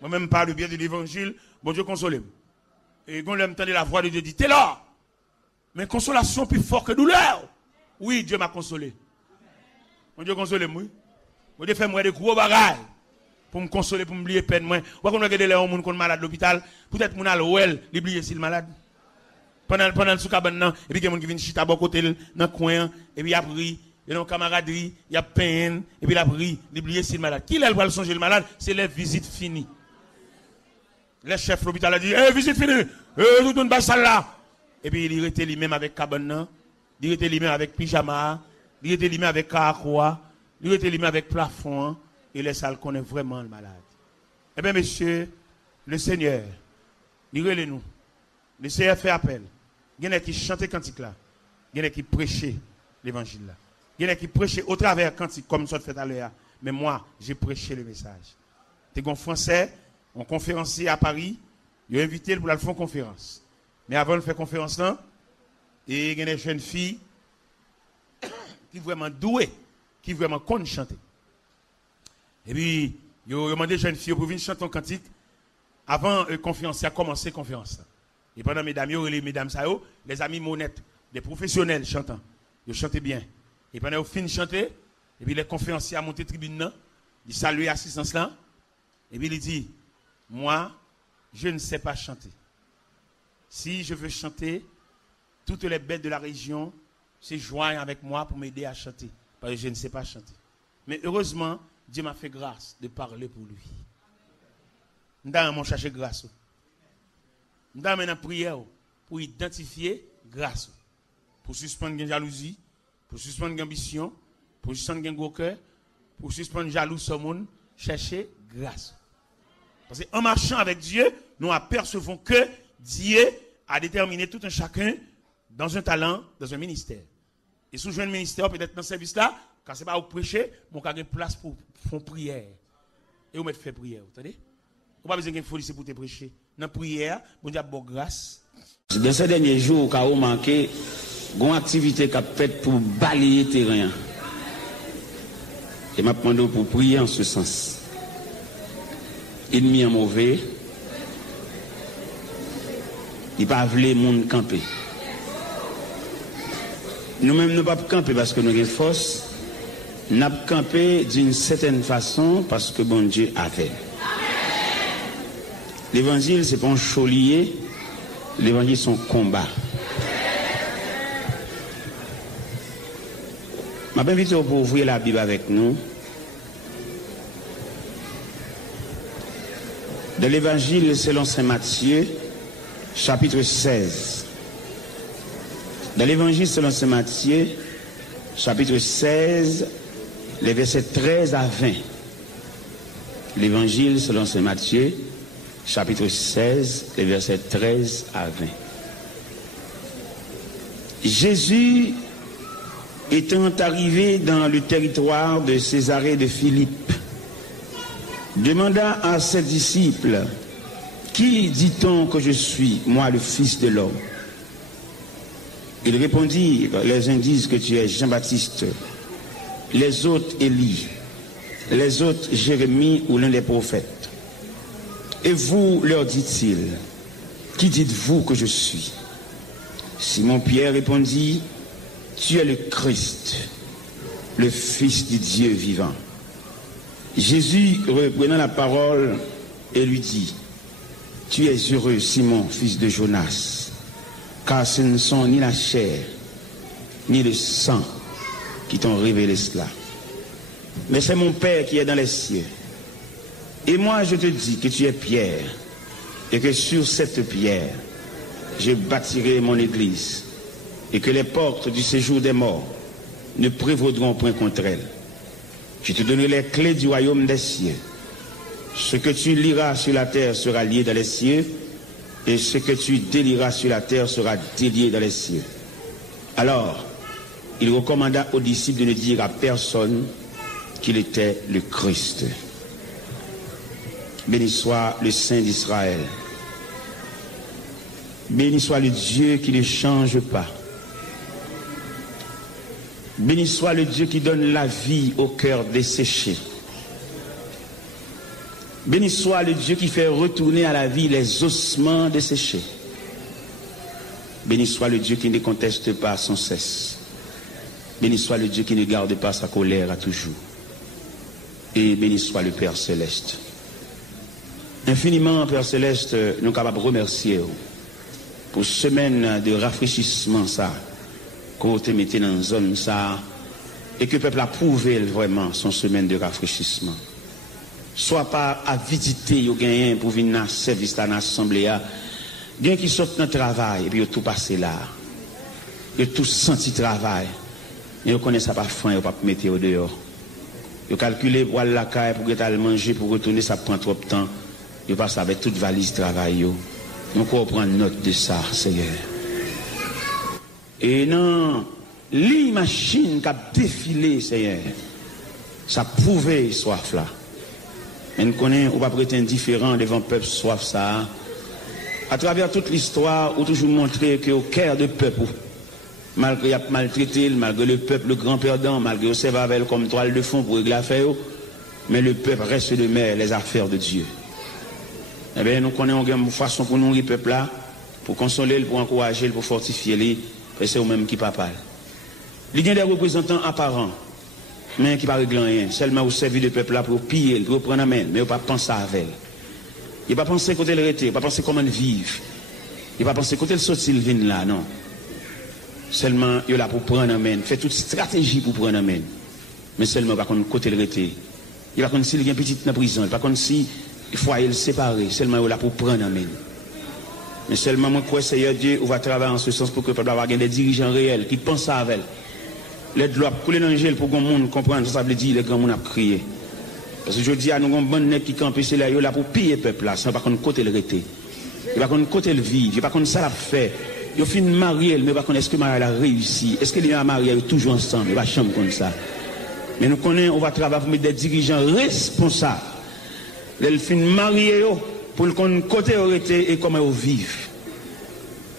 Moi-même, par le biais de l'évangile, bon Dieu console. Et quand j'entends la voix de Dieu dit, t'es là. Mais consolation plus fort que douleur. Oui, Dieu m'a consolé. Mon Dieu console moi. Mon Dieu fait moi des gros bagages. Pour me consoler, pour me oublier peine. Moi, quand on regarde les gens qui sont malades à l'hôpital, peut-être que mon ouel, l'oublier s'il est malade. Pendant le sous-cabane, et puis il y a des gens qui viennent chita à côté, dans le coin, et puis il y a pris, il y a une camaraderie, il y a peine, et puis il a pris, l'oublier s'il est malade. Qui l'a le songer le malade? C'est les visites finies. Le chef de l'hôpital a dit, visite finie, tout le monde bas là. Et puis il était lui-même avec cabane, il était lui-même avec pyjama, il était lui-même avec caracoa, il était lui-même avec plafond, et les salles connaissent vraiment le malade. Eh bien, monsieur, le Seigneur, il relève nous. Le Seigneur fait appel. Il y en a qui chantent cantique là. Il y en a qui prêchent l'évangile là. Il y en a qui prêchent au travers cantique, comme ça fait à l'heure. Mais moi, j'ai prêché le message. T'es un Français, un conférencier à Paris, il a invité pour aller faire une conférence. Mais avant de faire conférence là, et il y a des jeunes filles qui vraiment douées, qui vraiment connaissent chanter. Et puis, il a demandé aux jeunes filles pour venir chanter un cantique avant la conférence, a commencé la conférence. Et pendant mesdames, les mesdames, les amis monnettes, des professionnels chantants, ils chantaient bien. Et pendant qu'ils finissent de chanter, et puis les conférenciers ont monté tribune, ils saluent l'assistance là, et puis il dit, moi, je ne sais pas chanter. Si je veux chanter, toutes les bêtes de la région se joignent avec moi pour m'aider à chanter. Parce que je ne sais pas chanter. Mais heureusement, Dieu m'a fait grâce de parler pour lui. Nous avons cherché grâce. Nous avons une prière pour identifier grâce. Pour suspendre la jalousie, pour suspendre l'ambition, pour suspendre le gros cœur, pour suspendre jaloux sur le monde, chercher grâce. Parce qu'en marchant avec Dieu, nous apercevons que Dieu a déterminé tout un chacun dans un talent, dans un ministère. Et sous un ministère, peut-être dans ce service-là, quand ce n'est pas au prêcher, mon carré place pour faire prière. Et vous mettez fait prière, vous entendez? Vous n'avez pas besoin de folie pour te prêcher. Dans la prière, bon Dieu a bonne grâce. Dans ces derniers jours, quand vous manquez, une activité qui a faite pour balayer le terrain. Et m'a demandé pour prier en ce sens. Ennemi en mauvais, il ne va pas vouloir le monde camper. Nous-mêmes, nous ne pouvons pas camper parce que nous avons force. Nous avons campé d'une certaine façon parce que bon Dieu a fait. L'évangile, ce n'est pas un chaulier. L'évangile, c'est un combat. Je vais inviter pour ouvrir la Bible avec nous. De l'évangile selon saint Matthieu, chapitre 16. Dans l'évangile selon saint Matthieu, chapitre 16, les versets 13 à 20. L'évangile selon saint Matthieu, chapitre 16, les versets 13 à 20. Jésus, étant arrivé dans le territoire de Césarée de Philippe, demanda à ses disciples, « Qui dit-on que je suis, moi le Fils de l'homme ?» Ils répondirent, « Les uns disent que tu es Jean-Baptiste, les autres Élie, les autres Jérémie ou l'un des prophètes. Et vous, leur dit-il, qui dites-vous que je suis ?» Simon-Pierre répondit, « Tu es le Christ, le Fils du Dieu vivant. » Jésus, reprenant la parole, et lui dit, « Tu es heureux, Simon, fils de Jonas, car ce ne sont ni la chair, ni le sang qui t'ont révélé cela. Mais c'est mon Père qui est dans les cieux. Et moi, je te dis que tu es Pierre, et que sur cette pierre, je bâtirai mon église, et que les portes du séjour des morts ne prévaudront point contre elle. Je te donnerai les clés du royaume des cieux. Ce que tu liras sur la terre sera lié dans les cieux, et ce que tu délieras sur la terre sera délié dans les cieux. » Alors, il recommanda aux disciples de ne dire à personne qu'il était le Christ. Béni soit le Saint d'Israël. Béni soit le Dieu qui ne change pas. Béni soit le Dieu qui donne la vie au cœur desséché. Béni soit le Dieu qui fait retourner à la vie les ossements desséchés. Béni soit le Dieu qui ne conteste pas sans cesse. Béni soit le Dieu qui ne garde pas sa colère à toujours. Et béni soit le Père Céleste. Infiniment, Père Céleste, nous sommes capables de remercier pour cette semaine de rafraîchissement ça, qu'on te mette dans une zone ça, et que le peuple a prouvé vraiment son semaine de rafraîchissement. Soit par avidité, il y a pour venir dans le service, dans l'assemblée, il y a qui sortent dans le travail, et puis il y a tout passé là. Il y a tout senti travail. Et ils connaissent ça pas faim, ils ne pas mettre au dehors. Ils calculent pour aller à la caille, pour aller manger, pour retourner, ça prend trop de temps. Ils passent avec toute valise travail. Nous pouvons prendre note de ça, Seigneur. Et non, les machines qui ont défilé, Seigneur, ça prouvait soif là. Et nous connaissons, on va pas être indifférent devant le peuple soif ça. À travers toute l'histoire, on toujours montré qu'au cœur du peuple, malgré qu'il a maltraité, malgré le peuple, le grand perdant, malgré qu'il serve avec comme toile de fond pour régler l'affaire, mais le peuple reste de mer, les affaires de Dieu. Eh bien, nous connaissons une façon pour nourrir le peuple là, pour consoler, pour encourager, pour fortifier, et c'est eux-mêmes qui parlent. Il y a des représentants apparents, mais qui ne règlent rien, seulement au service du peuple là pour piller, pour prendre la main, mais ils ne pas penser avec. Il ne pas penser côté le rete, il ne pas penser comment vivre. Il ne pas penser côté le sortir le vin là, non. Seulement, il est là pour prendre la main, fait toute stratégie pour prendre la main. Mais seulement, il ne pas côté le rete. Il ne pas s'il y a une petite dans la prison, il ne pas si il faut le séparer, seulement il est là pour prendre la main. Mais seulement, moi, crois, Seigneur Dieu, on va travailler en ce sens pour que le peuple ait des dirigeants réels qui pensent avec. Les doigts couler dans le gel pour que le monde comprenne, ça veut dire que les grands monde a crié. Parce que je dis à nous, un bon net qui campe, c'est là pour piller le peuple là, sans pas qu'on côté le rete. Il va qu'on côté le vivre, il va qu'on ça l'a fait. Il fin marié, mais pas qu'on est-ce que marié a réussi, est-ce que les mariés sont toujours ensemble, il va chambre comme ça. Mais nous connaissons, on va travailler pour mettre des dirigeants responsables. Les fin marié pour qu'on côté le rete et comment ils vivent.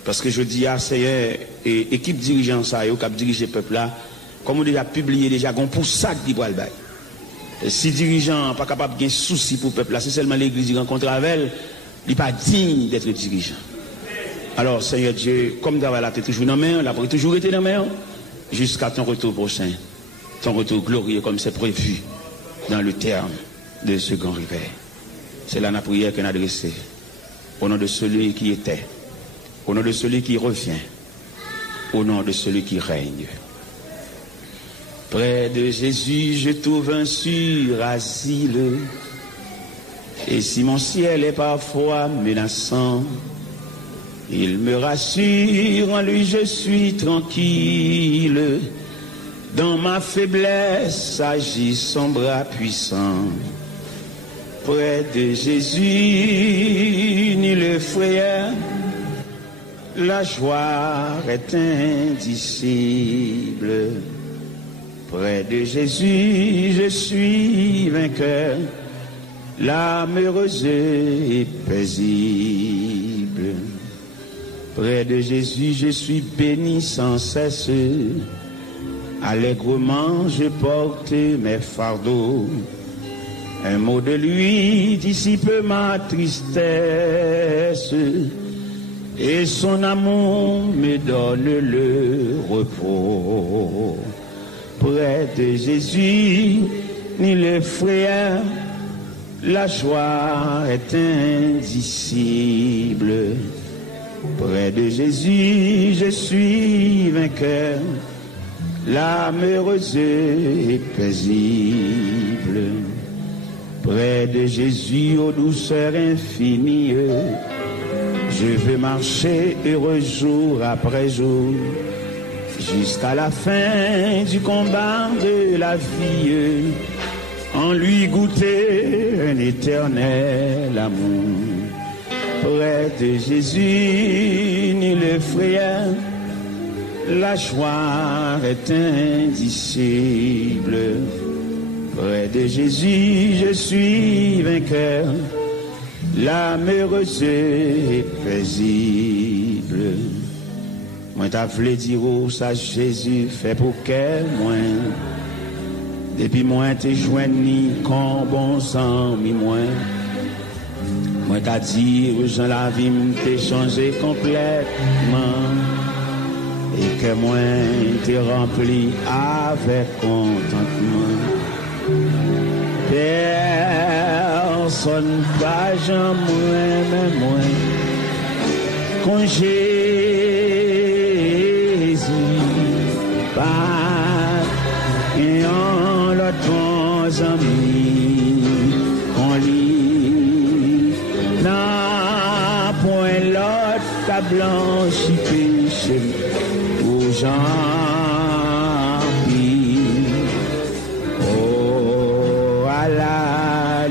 Parce que je dis à Seigneur, équipe dirigeant ça, qui a dirigé le peuple là, comme on déjà publié déjà, on pour ça qui doit le bail. Si dirigeant pas capable de souci pour le peuple, là, c'est seulement l'église qui rencontre avec elle, il n'est pas digne d'être dirigeant. Alors, Seigneur Dieu, comme d'avoir la tête toujours dans la main, la pourrait toujours été dans la main, jusqu'à ton retour prochain, ton retour glorieux comme c'est prévu dans le terme de ce grand réveil. C'est là la prière qu'on a adressée, au nom de celui qui était, au nom de celui qui revient, au nom de celui qui règne. Près de Jésus, je trouve un sûr asile. Et si mon ciel est parfois menaçant, il me rassure, en lui je suis tranquille. Dans ma faiblesse agit son bras puissant. Près de Jésus, ni le frayeur, la joie est indicible. Près de Jésus, je suis vainqueur, l'âme heureuse et paisible. Près de Jésus, je suis béni sans cesse. Allègrement, je porte mes fardeaux. Un mot de lui dissipe ma tristesse. Et son amour me donne le repos. Près de Jésus, ni le frayeur, la joie est indicible. Près de Jésus, je suis vainqueur, l'âme heureuse et paisible. Près de Jésus, aux douceurs infinies, je veux marcher heureux jour après jour, jusqu'à la fin du combat de la vie, en lui goûter un éternel amour. Près de Jésus, ni le frayeur, la joie est indicible. Près de Jésus, je suis vainqueur, l'âme heureuse et paisible. Moi t'as voulu dire où ça Jésus fait pour qu'elle moi. Depuis moi t'es joigni comme bon sang mi moi. Moi qu'a dit, Jean la vie m'était changé complètement. Et que moi t'es rempli avec contentement. Personne pas jamais mais moi. Quand Jésus pas et en l'autre bons amis qu'on lit n'a point l'autre ta blanchi péché aux gens oh à la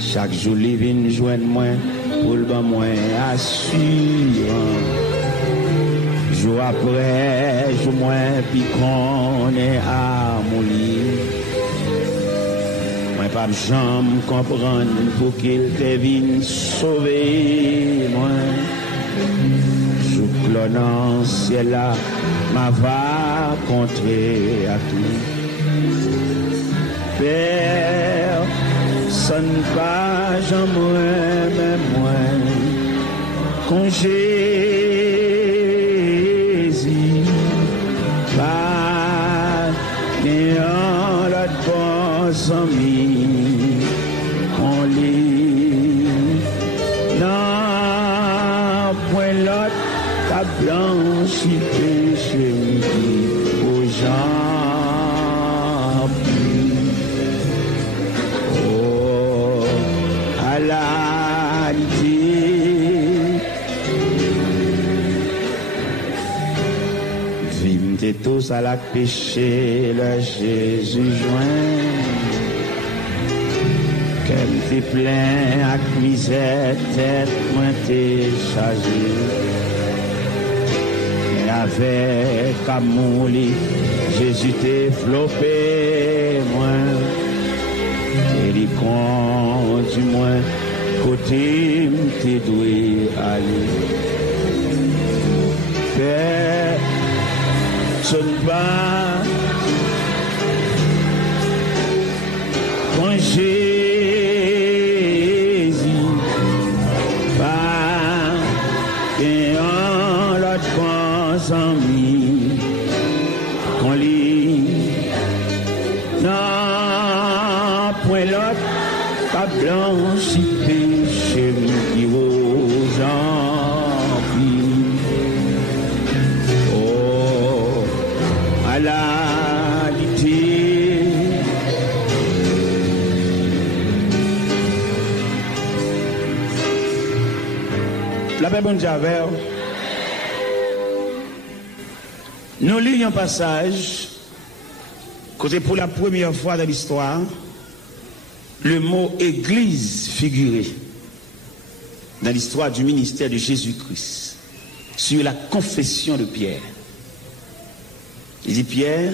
chaque jour, il vient joindre moi pour le ban moins assurant. Jour après, jour moins, puis qu'on est à mon lit. Moi, pas de jambe comprendre pour qu'il te vienne sauver moi. Je clonant ciel là, ma va contrer à tout. Père, sonne pas jamais même moi quand Jésus pas dans l'autre bons amis qu'on lit non point l'autre ta blanchi péché aux gens tous à la péché, le Jésus joint. Qu'elle t'est plein à misère, tête, moi t'es chargé. Et avec amour, Jésus t'est flopé, moi. Et il conduit moi, côté t'es doué aller. Père, sonne pas quand Jésus pas et en l'autre pense en lui qu'on lit non point l'autre pas blanchi péché qui aux gens la lité. La paix bonne Javel. Nous lisons un passage, côté pour la première fois dans l'histoire, le mot église figuré dans l'histoire du ministère de Jésus-Christ, sur la confession de Pierre. Il dit, Pierre,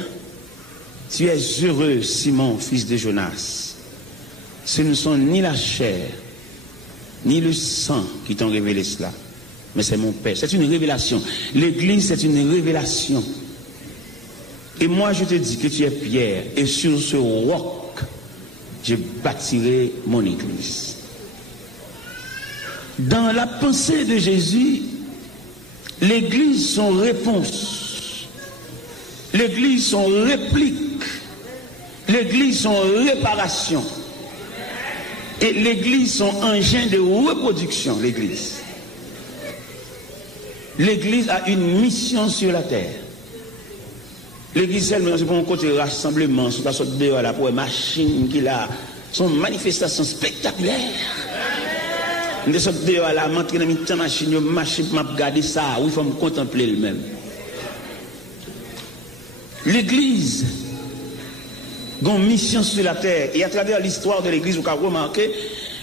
tu es heureux, Simon, fils de Jonas. Ce ne sont ni la chair, ni le sang qui t'ont révélé cela, mais c'est mon Père. C'est une révélation. L'église, c'est une révélation. Et moi, je te dis que tu es Pierre, et sur ce roc, je bâtirai mon église. Dans la pensée de Jésus, l'église, son réponse. L'église, son réplique. L'église, son réparation. Et l'église, son engin de reproduction, l'église. L'église a une mission sur la terre. L'église, elle, c'est pour un côté rassemblement, c'est pas sorte dehors là pour une machine qui a son manifestation spectaculaire. On sorte dehors là, m'entrer dans une machine, m'a regarder ça, oui, il faut me contempler le même. L'église a une mission sur la terre. Et à travers l'histoire de l'église, vous avez remarqué,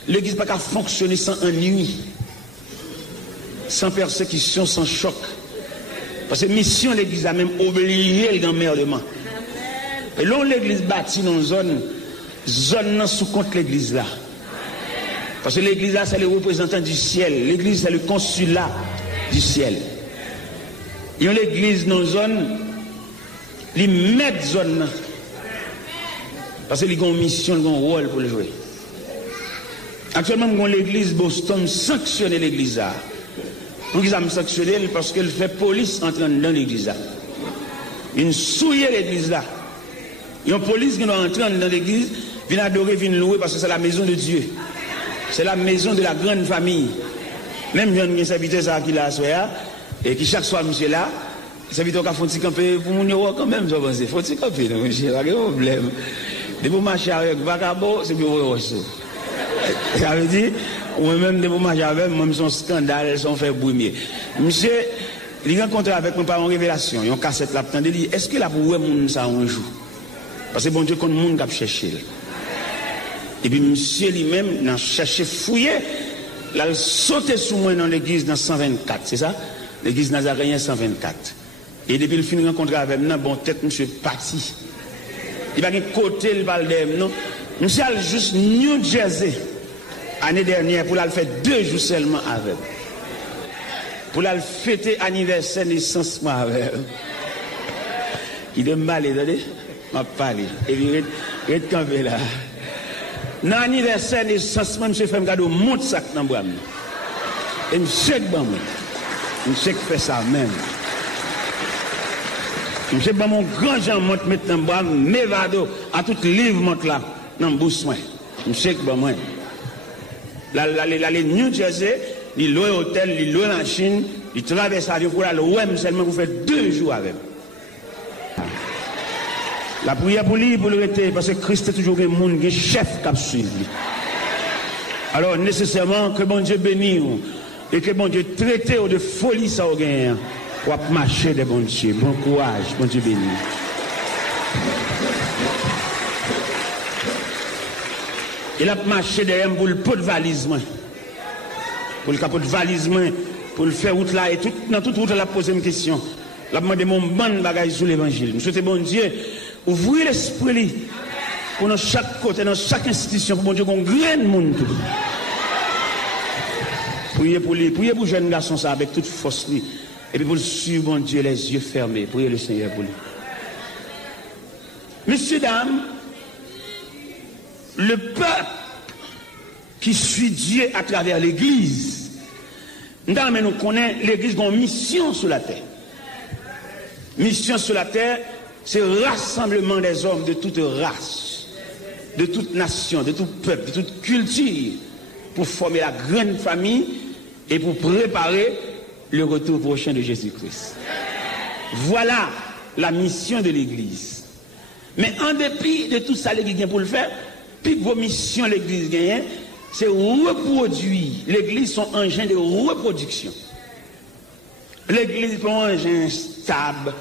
l'église n'a pas fonctionner sans ennui, sans persécution, sans choc. Parce que mission, l'église a même obligé l'emmerdement. Et là, l'église bâtie dans une zone sous compte l'église là. Parce que l'église là, c'est le représentant du ciel. L'église, c'est le consulat du ciel. Et l'église dans une zone, les mettre zone. Parce qu'ils ont une mission, ils ont un rôle pour le jouer. Actuellement, l'église Boston sanctionne l'église. Pour qu'ils aient sanctionné parce qu'elle fait police entrer dans l'église. Ils souillent l'église là. Il y a une police qui doit entrer dans l'église, vient adorer, vient louer parce que c'est la maison de Dieu. C'est la maison de la grande famille. Même il y a un serviteur qui l'a soya et qui chaque soir monsieur là, le serviteur qui a fait un camper pour mon euro quand même, je pense. Il faut un camper, monsieur, pas de problème. De vous marcher avec vagabond, c'est pour vous. Ça veut dire, ou même de vous marcher avec, même son scandale, son fait brumier. Monsieur, il rencontre avec mon parent en révélation, il y a une cassette là, est-ce que là pour vous, ça un jour? Parce que bon Dieu, quand le monde a cherché. Et puis, monsieur lui-même, n'a cherché fouiller, il a sauté sous moi dans l'église dans 124, c'est ça? L'église nazaréenne 124. Et depuis le fin de rencontrer avec moi, bon tête, monsieur parti. Il va y côté le Valdem, non? Monsieur a juste New Jersey, année dernière, pour la faire 2 jours seulement avec. Pour la fêter anniversaire naissance avec. Il est mal, attendez? M'a parlé. Et puis, il est campé là. Dans l'anniversaire naissance, monsieur fait un cadeau, monte sac dans le bois. Et monsieur fait ça même. Monsieur ban mon grand Jean monte maintenant bois Mevado à tout livre monte là dans bouche moi. Monsieur ban moi. La New Jersey, il loue hôtel, il loue machine, il traverse avion pour aller ouais seulement vous faites 2 jours avec. La prière pour lui pour le rester parce que Christ est toujours un monde qui chef qui suit. Alors nécessairement que bon Dieu bénisse et que bon Dieu traite de folie ça au gain. Pour marcher de bon Dieu. Bon courage, bon Dieu béni. Il a marché derrière pour le pot de valise. Pour le capot de valise, pour le faire route là. Et dans toute route, il a posé une question. Il a demandé mon bon bagage sur l'évangile. Je souhaite, bon Dieu, ouvrir l'esprit pour dans chaque côté, dans chaque institution, pour bon Dieu qu'on graine monde. Priez pour lui, priez pour le jeune garçon ça avec toute force. Lui. Et puis pour le suivre, bon Dieu, les yeux fermés. Priez le Seigneur pour lui. Messieurs, dames, le peuple qui suit Dieu à travers l'Église, nous connaissons l'Église a une mission sur la terre. Mission sur la terre, c'est rassemblement des hommes de toute race, de toute nation, de tout peuple, de toute culture, pour former la grande famille et pour préparer le retour prochain de Jésus-Christ. Voilà la mission de l'Église. Mais en dépit de tout ça, l'Église pour le faire, puis vos missions, l'Église gagne, c'est reproduire. L'Église sont un engin de reproduction. L'Église est un engin stable.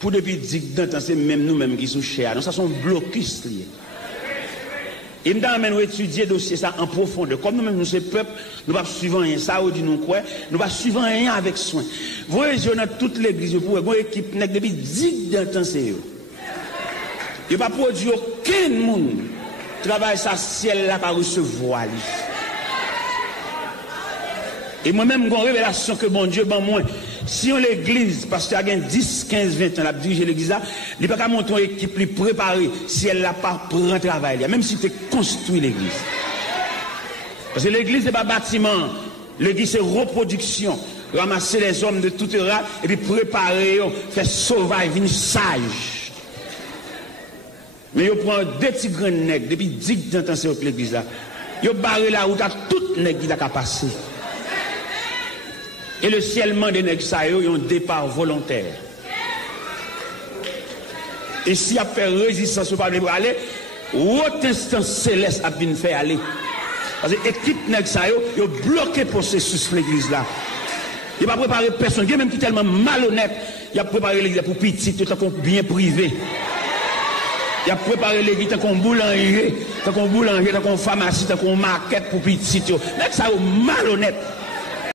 Pour depuis 10 ans, c'est même nous-mêmes qui sommes chers. Donc ça sont blocus liés. Et nous avons étudié le dossier ça en profondeur. Comme nous-mêmes, nous sommes peuple, nous ne pouvons pas suivre rien. Ça, on dit nous quoi? Nous ne pouvons pas suivre rien avec soin. Vous voyez, dans toute l'église, vous pouvez voir une équipe depuis 10 ans, c'est eux. Il ne va pas produire aucun monde. Travail ça, ciel là, par recevoir. Et moi-même, j'ai une révélation que bon Dieu, bon moi. Si on l'église, parce qu'il y a 10, 15, 20 ans, la dirigé l'église là, il n'y a pas qu'à monter une équipe plus préparée si elle n'a pas pris un travail, même si tu construis l'église. Parce que l'église n'est pas bâtiment, l'église c'est reproduction. Ramasser les hommes de toute race et puis préparer, faire sauvage, venir sage. Mais il prend 2 petits grands nègres, depuis 10 ans, c'est l'église là. Il barre la route à tout nègre qui a passé. Et le ciellement des nègres, ça, ils ont un départ volontaire. Et s'il y a fait résistance au peuple pour aller, haute instance céleste a bien fait aller. Parce que l'équipe nègre, ça, ils ont bloqué le processus de l'église là. Il n'a pas préparé personne. Il y a même qui est tellement malhonnête. Il a préparé l'église pour petit, tout en bien privé. Il a préparé l'église tant qu'on boulanger, tant qu'on pharmacie, tant qu'on market pour petit. Mais ça, est malhonnête.